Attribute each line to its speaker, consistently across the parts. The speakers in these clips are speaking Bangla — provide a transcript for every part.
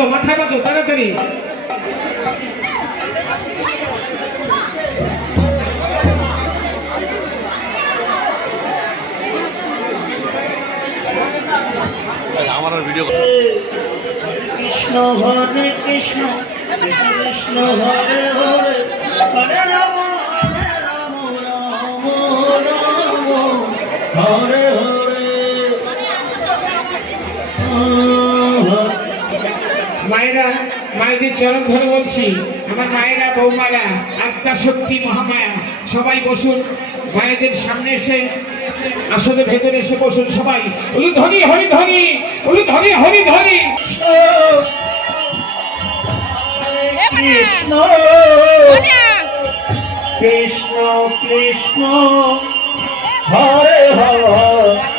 Speaker 1: বাঁধো মাথা বাঁধো তাড়াতাড়ি আমার ভিডিও
Speaker 2: কৃষ্ণ হরে কৃষ্ণ কৃষ্ণ হরে হরে হরে রাম হরে রাম হরে
Speaker 1: হরে মায়েরা মায়েদের চরণ ধরে বলছি আমার মায়েরা বৌমারা আত্মা শক্তি মহামায়া সবাই বসুন মায়েদের সামনে এসে আসলে ভেতরে এসে বসুন সবাই উলু ধরি হরি ধরি উলু ধরি হরি ধরি
Speaker 3: কৃষ্ণ
Speaker 2: কৃষ্ণ কৃষ্ণ হরে হরে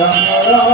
Speaker 2: Come on.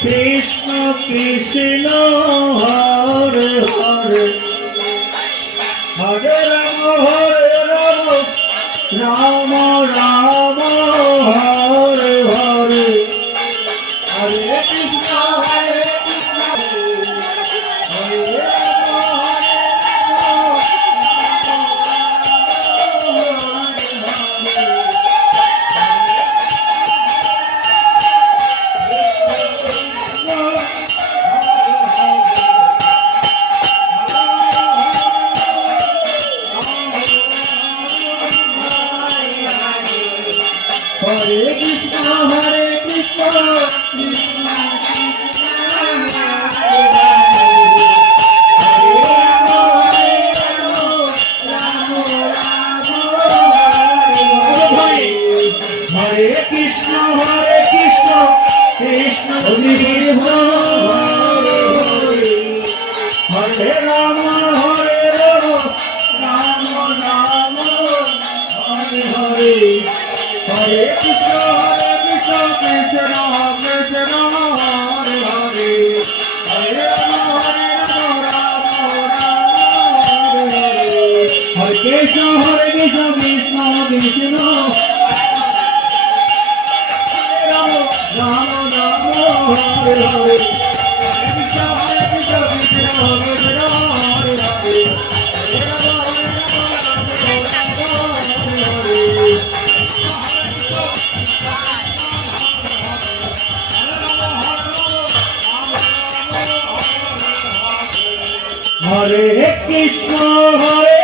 Speaker 2: Krishna Krishna Krishna Hare Krishna Krishna Krishna Ram Ram Ram Hare Hare Krishna Hare Krishna Krishna Hare Ram Hare Hare Hare Krishna, Hare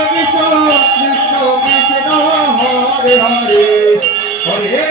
Speaker 2: Hare Hare